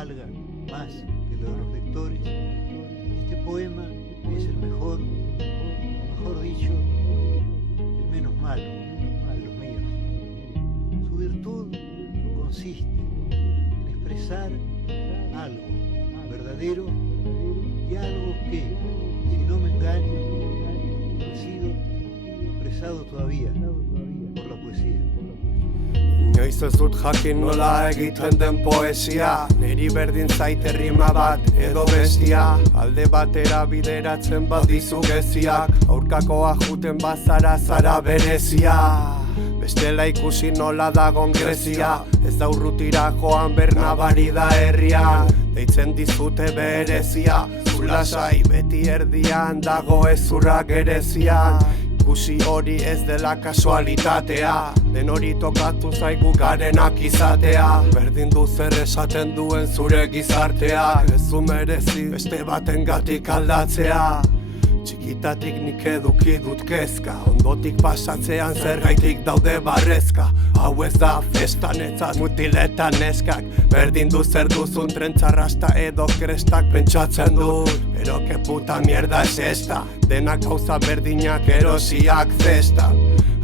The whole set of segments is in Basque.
valga más que lo de los lectores, este poema es el mejor dicho, el menos malo de los míos. Su virtud consiste en expresar algo verdadero y algo que, si no me engaño, no ha sido expresado todavía por la poesía. Inoiz ez dut jakin nola egiten den poesia, niri berdin zaite rima bat edo bestia. Alde batera bideratzen badizu geziak, aurkakoa juten bazara zara berezia. Bestela ikusi nola dagon Grezia, ez da urrutira joan Bernabari da herria. Deitzen dizute berezia, zu lasai beti erdian dago ezurra gerezian. Ikusi hori ez dela kasualitatea, den hori tokatu zaigu garenak izatea. Berdin du zer esaten duen zure gizarteak, ez du merezi beste batengatik aldatzea. Txikitatik nik eduki dut kezka, ondotik pasatzean zergaitik daude barrezka. Hau ez da festanetzat mutiletan neskak, berdin du zer duzun trentzarrasta edo krestak pentsatzen dut. Pero que puta mierda es esta, denak gauza berdinak erosiak zesta.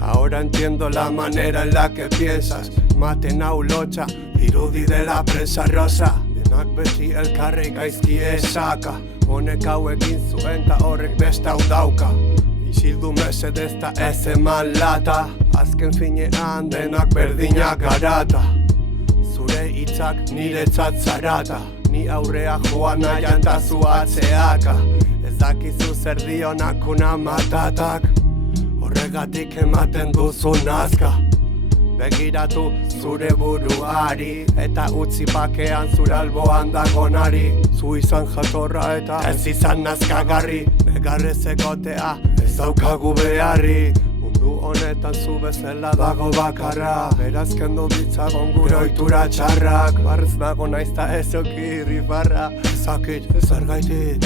Ahora entiendo la manera en la que piensas, maten hau lotxa, irudi de la prensa rosa. Denak beti elkarrei gaizki esaka, honek hauekin zuen ta horrek beste hau dauka. Isildu mesedez ta ez eman lata, azken finean denak berdinak garata. Zure hitzak niretzat zarata, ni aurrea joan nahian ta zu atzeaka. Ez dakizu zer dionak una matatak, horregatik ematen duzu nazka. Begiratu zure buruari, eta utzi bakean zure alboan dagonari. Zu izan jatorra eta ez izan nazkagarri, negarrez egotea ez daukagu beharri. Mundu honetan zu bezala dago bakarra, beraz kendu ditzagon gure ohitura txarrak. Barrez nago naiz ta ez oki irribarra, ezakit zergaitik.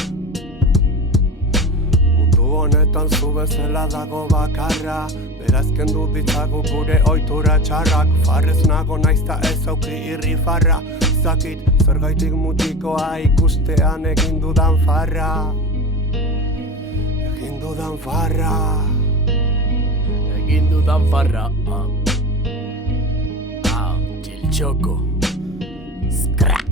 Mundu honetan zu bezala dago bakarra, beraz kendu ditzagu gure ohitura txarrak. Farrez nago naiz ta ez auki irrifarra, ezakit zergaitik mutikoa ikustean egin dudan farra. Egin dudan farra. Egin dudan farra. Txiltxoko. Skrak.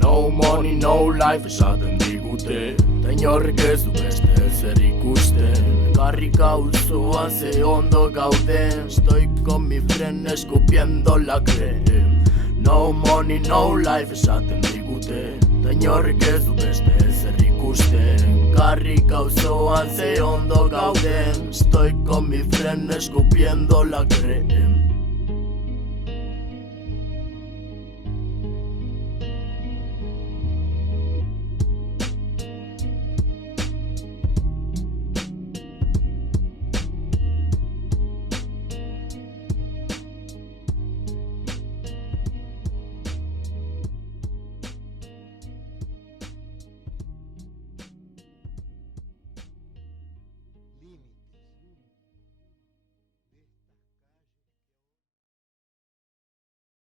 No money, no life esaten digute, ta inorrek ez du beste ezer ikusten. Garrik auzoan ze ondo gauden, estoy con mi friend escupiendo la creme. No money, no life esaten digute, ta inorrek ez du beste ezer ikusten. Garrik auzoan ze ondo gauden, estoy con mi friend escupiendo la creme.